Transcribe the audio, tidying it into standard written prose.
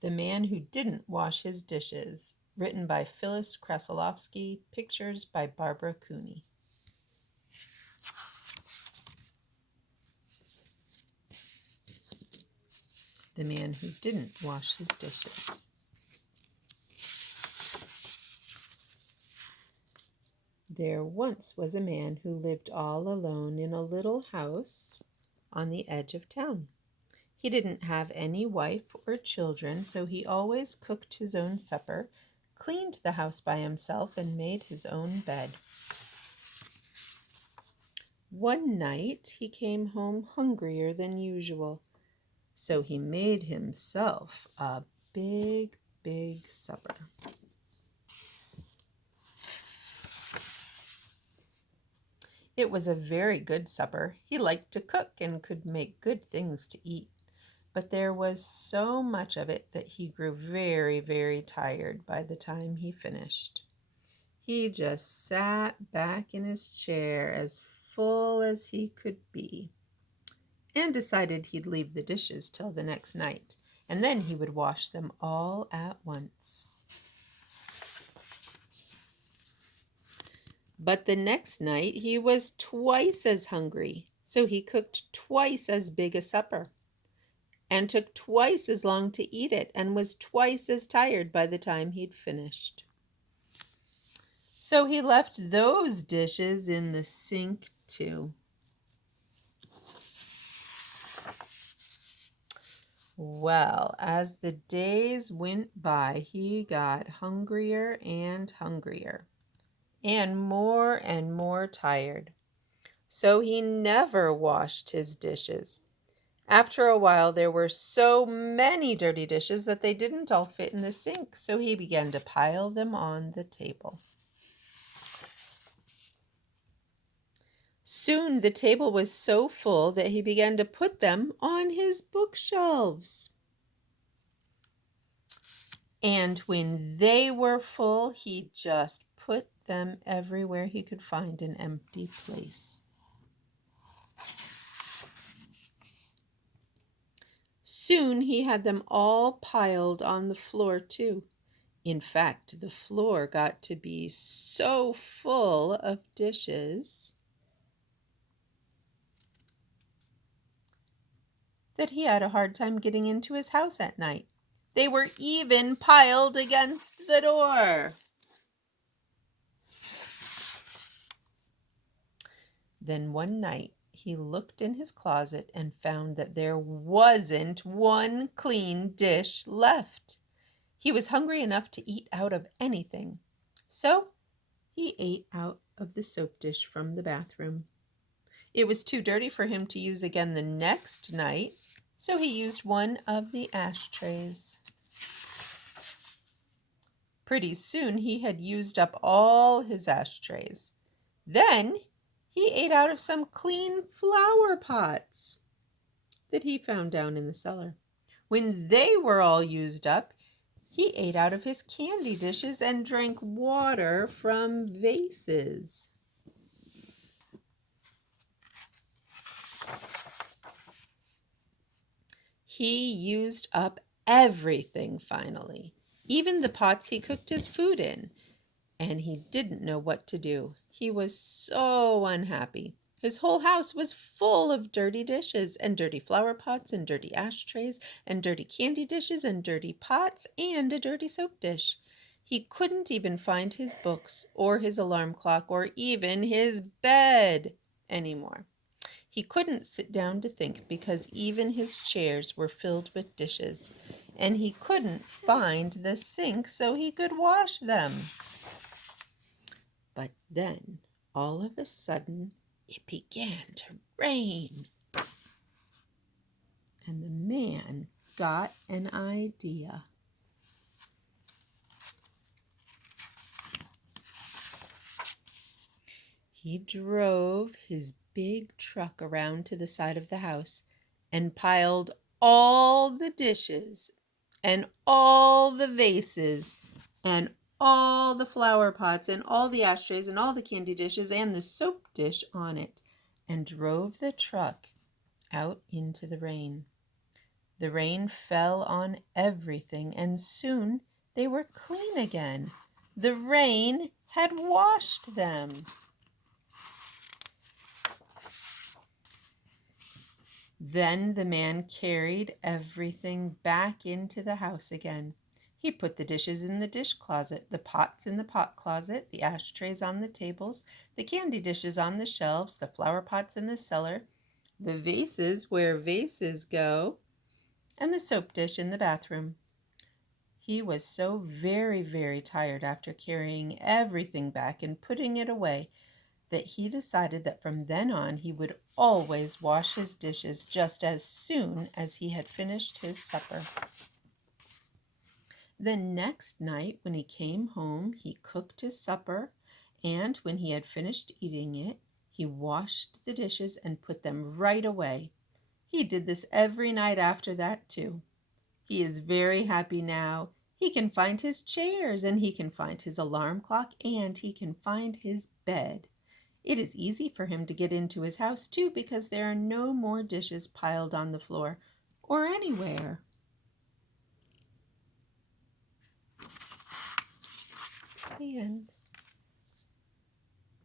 The Man Who Didn't Wash His Dishes, written by Phyllis Krasilovsky, pictures by Barbara Cooney. The Man Who Didn't Wash His Dishes. There once was a man who lived all alone in a little house on the edge of town. He didn't have any wife or children, so he always cooked his own supper, cleaned the house by himself, and made his own bed. One night he came home hungrier than usual, so he made himself a big supper. It was a very good supper. He liked to cook and could make good things to eat. But there was so much of it that he grew very tired by the time he finished. He just sat back in his chair as full as he could be and decided he'd leave the dishes till the next night, and then he would wash them all at once. But the next night he was twice as hungry, so he cooked twice as big a supper and took twice as long to eat it and was twice as tired by the time he'd finished. So he left those dishes in the sink too. Well, as the days went by, he got hungrier and hungrier and more tired. So he never washed his dishes. After a while, there were so many dirty dishes that they didn't all fit in the sink, so he began to pile them on the table. Soon the table was so full that he began to put them on his bookshelves. And when they were full, he just put them everywhere he could find an empty place. Soon he had them all piled on the floor too. In fact, the floor got to be so full of dishes that he had a hard time getting into his house at night. They were even piled against the door. Then one night he looked in his closet and found that there wasn't one clean dish left. He was hungry enough to eat out of anything, so he ate out of the soap dish from the bathroom. It was too dirty for him to use again the next night, so he used one of the ashtrays. Pretty soon he had used up all his ashtrays. Then he ate out of some clean flower pots that he found down in the cellar. When they were all used up, he ate out of his candy dishes and drank water from vases. He used up everything finally, even the pots he cooked his food in, and he didn't know what to do. He was so unhappy. His whole house was full of dirty dishes and dirty flower pots and dirty ashtrays and dirty candy dishes and dirty pots and a dirty soap dish. He couldn't even find his books or his alarm clock or even his bed anymore. He couldn't sit down to think because even his chairs were filled with dishes, and he couldn't find the sink so he could wash them. But then, all of a sudden, it began to rain. And the man got an idea. He drove his big truck around to the side of the house and piled all the dishes and all the vases and all the flower pots and all the ashtrays and all the candy dishes and the soap dish on it and drove the truck out into the rain. The rain fell on everything, and soon they were clean again. The rain had washed them. Then the man carried everything back into the house again. He put the dishes in the dish closet, the pots in the pot closet, the ashtrays on the tables, the candy dishes on the shelves, the flower pots in the cellar, the vases where vases go, and the soap dish in the bathroom. He was so very, very tired after carrying everything back and putting it away that he decided that from then on he would always wash his dishes just as soon as he had finished his supper. The next night when he came home, he cooked his supper, and when he had finished eating it, he washed the dishes and put them right away. He did this every night after that, too. He is very happy now. He can find his chairs, and he can find his alarm clock, and he can find his bed. It is easy for him to get into his house, too, because there are no more dishes piled on the floor or anywhere. The end.